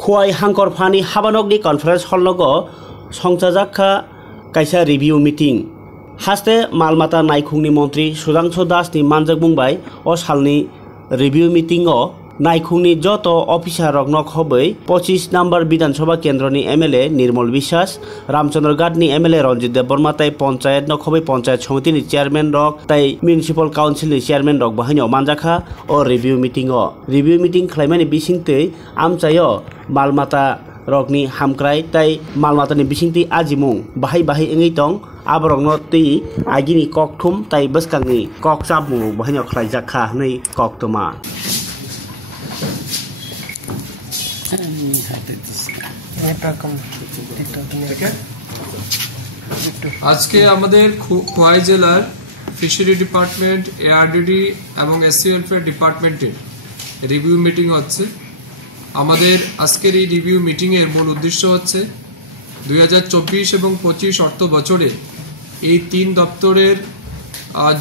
Khwai Hangkorphani Habanokni conference hall logo Songchajakha kaisa review meeting haste malmata naikungni montri Sudhanshu Das ni manjak bungbai o salni review meeting o naikungni joto officer rok nok hobai 25 number Bidhan Sabha Kendroni MLA Nirmal Biswas Ramchandra Ghat ni MLA Ranjit Deborma tai panchayat nok hobai panchayat samiti ni chairman rok tai municipal council ni chairman rok bahaino manjakha o review meeting khlaimani bisingtei amchayo malmata rokni hamkrai tai malmatani bisingti ajimung bahai engei tong aborokno tei agini kokthum tai bwskangni kokchapmung bahaino khlaijakha hnei koktoma আজকে আমাদের খোয়াই জেলার fishery department ARDD এবং SC welfare ডিপার্টমেন্টের review meeting হচ্ছে। আমাদের আজকের এই review meeting এর মূল উদ্দেশ্য হচ্ছে 2024 এবং 25 অর্থ বছরে এই তিন দপ্তরের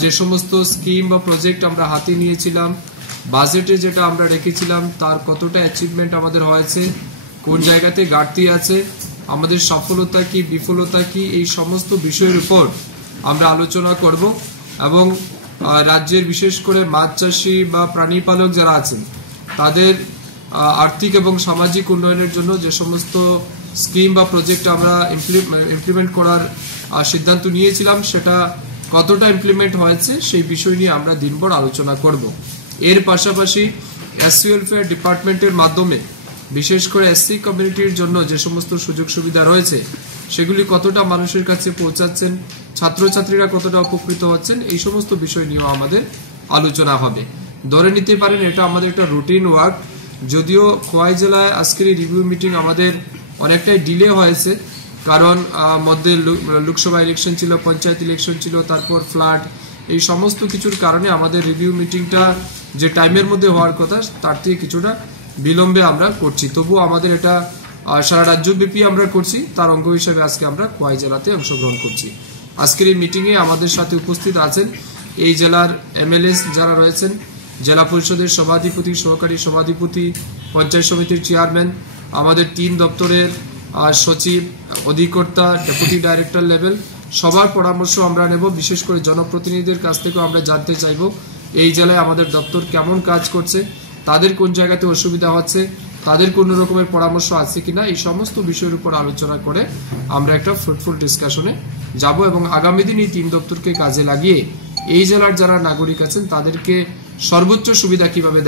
যে সমস্ত স্কিম বা প্রজেক্ট আমরা হাতে নিয়েছিলাম, বাজেটে যেটা আমরা রেখেছিলাম তার কতটা অ্যাচিভমেন্ট আমাদের হয়েছে, কোন জায়গাতে ঘাটতি আছে, আমাদের সফলতা কি বিফলতা কি, এই সমস্ত বিষয়ের উপর আমরা আলোচনা করব এবং রাজ্যের বিশেষ করে মাছ চাষী বা প্রাণী পালক যারা আছেন তাদের আর্থিক এবং সামাজিক উন্নয়নের জন্য যে সমস্ত স্কিম বা প্রজেক্ট আমরা ইমপ্লিমেন্ট করার সিদ্ধান্ত নিয়েছিলাম সেটা কতটা ইমপ্লিমেন্ট হয়েছে সেই বিষয় নিয়ে আমরা দিনভর আলোচনা করব। এর পাশাপাশি এসসি ওয়েলফেয়ার ডিপার্টমেন্টের মাধ্যমে বিশেষ করে এসসি কমিউনিটির জন্য যে সমস্ত সুযোগ সুবিধা রয়েছে সেগুলি কতটা মানুষের কাছে পৌঁছাচ্ছেন, ছাত্রছাত্রীরা কতটা উপকৃত হচ্ছেন, এই সমস্ত বিষয় নিয়েও আমাদের আলোচনা হবে। ধরে নিতে পারেন এটা আমাদের একটা রুটিন ওয়ার্ক। যদিও খোয়াই জেলায় আজকের এই রিভিউ মিটিং আমাদের অনেকটাই ডিলে হয়েছে, কারণ মধ্যে লোকসভা ইলেকশন ছিল, পঞ্চায়েত ইলেকশন ছিল, তারপর ফ্লাড, এই সমস্ত কিছুর কারণে আমাদের রিভিউ মিটিংটা যে টাইমের মধ্যে হওয়ার কথা তার থেকে কিছুটা বিলম্বে আমরা করছি। তবুও আমাদের এটা সারা রাজ্যব্যাপী আমরা করছি, তার অঙ্গ হিসেবে আজকে আমরা খোয়াই জেলাতে অংশগ্রহণ করছি। আজকের এই মিটিংয়ে আমাদের সাথে উপস্থিত আছেন এই জেলার এমএলএস যারা রয়েছেন, জেলা পরিষদের সভাধিপতি, সহকারী সভাধিপতি, পঞ্চায়েত সমিতির চেয়ারম্যান, আমাদের তিন দপ্তরের সচিব, অধিকর্তা, ডেপুটি ডাইরেক্টর লেভেল, সবার পরামর্শ আমরা নেব। বিশেষ করে জনপ্রতিনিধিদের কাছ থেকেও আমরা জানতে চাইব এই জেলায় আমাদের দপ্তর কেমন কাজ করছে, তাদের কোন জায়গাতে অসুবিধা হচ্ছে, তাদের কোনো রকমের পরামর্শ আছে কিনা, এই সমস্ত বিষয়ের উপর আলোচনা করে আমরা একটা ফ্রুটফুল ডিসকাশনে যাব এবং আগামী দিন এই তিন দপ্তরকে কাজে লাগিয়ে এই জেলার যারা নাগরিক আছেন তাদেরকে সর্বোচ্চ সুবিধা কিভাবে দেওয়া